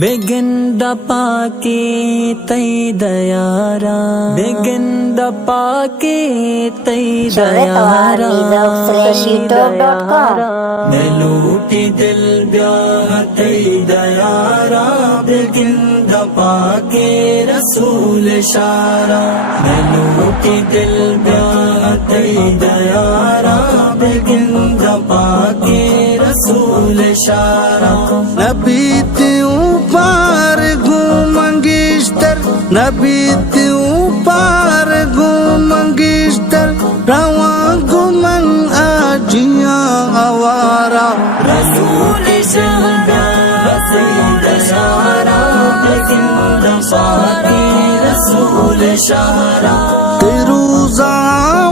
बेगिंद पाके तई दयारा, बेगिंद पाके तई दयारा, मैं लूटी दिल ब्याह तई दयारा, बेगिंद पाके रसूल शारा, मैं लूटी दिल ब्याह तई दयारा, बेगिंद पाके रसूल शारा। नबी त्यों पार घूमंगिश्तर, नबी त्यों पार घूमंगिश्तर, रवा घुमन आजिया आवारा, रसूल शारा सईद शारा, बेगिंद पाके रसूल शारा। तेरुजावादी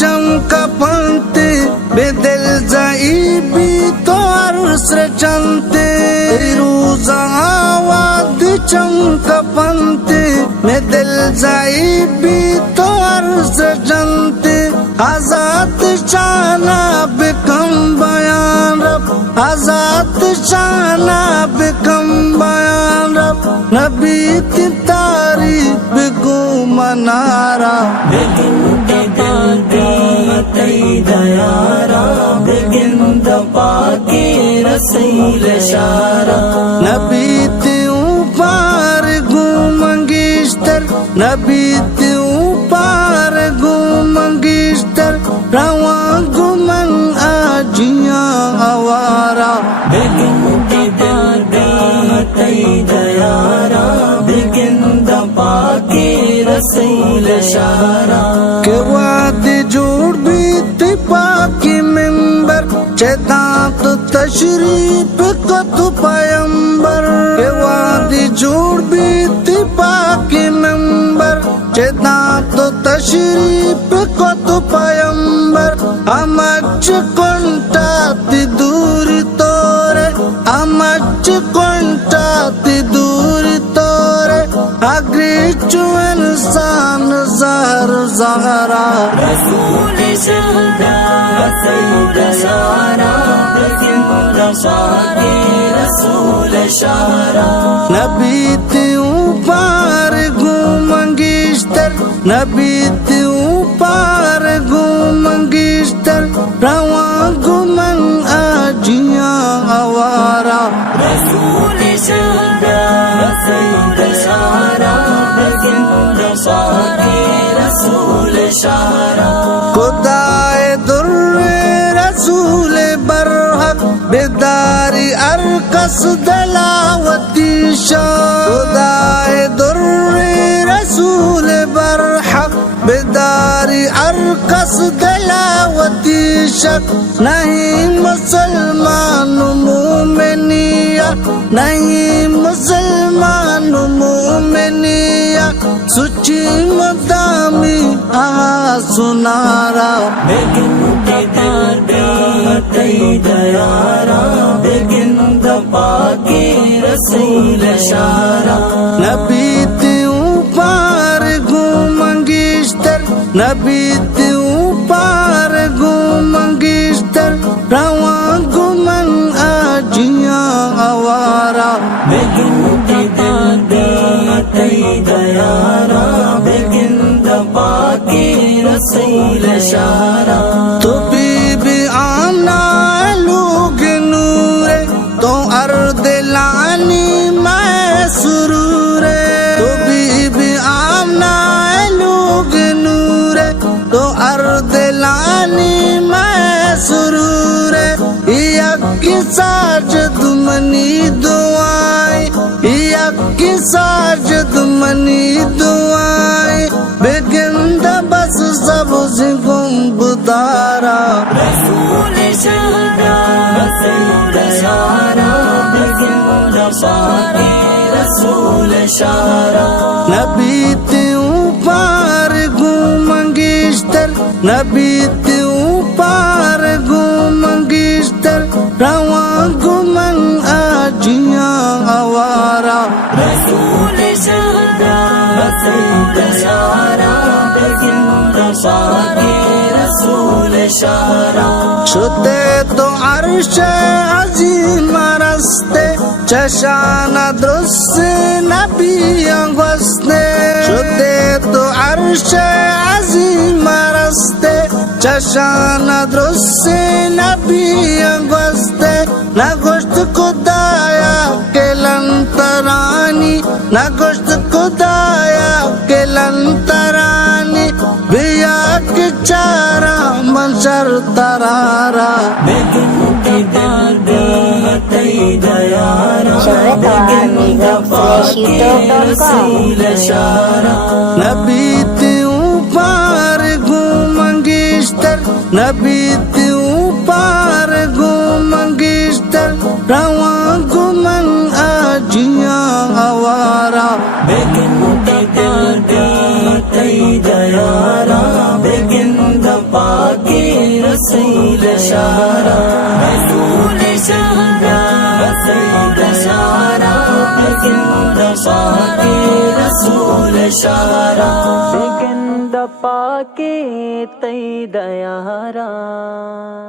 चमका पंते, बेदल जाइबी तो अर्सर चंते, तेरुजावादी चमका पंते, बेदल जाइबी तो अर्सर चंते, आजाद शाना बिकम बयान रब, आजाद शाना बिकम बयान रब, नबी की तारीफ बिगु मनारा, बेगिंद पाके तई दयारा, बेगिंद पाके रसूल शारा। नबी त्यों पार घूमंगिश्तर, नबी त्यों पार घूमंगिश्तर, रवा घुमन आजिया आवारा, बेगिंद पाके तई दयारा, बेगिंद पाके रसूल शारा। के वादे जोड़ भी पाकी मिंबर, चेदात तशरीफ को तु पैगंबर, के वादे जोड़ भी पाकी मिंबर, चेदात तशरीफ को तु पैगंबर, अमच कोंटाती दूरी तोरे, अमच कोंटाती दूरी तोरे, अग्री चुन इंसान ज़हर ज़हरा, रसूल शारा सईद शारा, बेगिंद पाके रसूल शारा। नबी त्यों पार घूमंगिश्तर, नबी त्यों पार घूमंगिश्तर, रवा घुमन आजिया आवारा, रसूल शारा सईद शारा, बेगिंद पाके रसूल शारा। खुदाए दुर्रे रसूल बरहक, बेदारी अरकस दलावती शाह, खुदाए दुर्रे रसूल बरहक, बेदारी अरकस दलावती शक, नहीं मुसलमान मोमिनिया, नहीं मुसलमान मोमिनिया, सुची मदामी आ सुनारा, बेगिंद पाके तई दयारा, बेगिंद पाके रसूल शारा। नबी त्यों पार घूमंगिश्तर, नबी त्यों पार घूमंगिश्तर, रवा घुमन आजिया आवारा, बेगिंद पाके तई दयारा, बेगिंद पाके रसूल शारा। तो बीबी आमना लोग नूरे, तो अर्द लानी मैं सुरूरे, तो बीबी आमना लोग नूरे, तो अर्द लानी मैं सुरूरे, यकी साजद मनी दुआएं, यकी साजद मनी दुआएं, बेगिंद बस सब गुंबदारा, रसूल शारा सईद शारा, बेगिंद पाके रसूल शारा। नबी त्यों पार घूमंगिश्तर, नबी त्यों पार घूमंगिश्तर, रवा घुमन आजिया आवारा, रसूल शारा सईद शारा, बेगिंद पाके रसूल शारा। छुते तो अर्श अजीम रस्ते, चशाना दुरुस्त नबी अंगवस्ते शुद्धे तो अर्श अजीम रस्ते चशाना दुरुस्त नबी अंगवस्ते न गोश्त खुदाया के लंतरानी न गोश्त खुदाया के लंतरानी बिया के चारा मंशर तरारा नबी त्यों पार घूमंगिश्तर नबी त्यों पार घूमंगिश्तर रवा घुमन आजिया हवारा रसूल शारा रसूल शारा रसूल शारा रसूल शारा गंद पाके तई दयारा।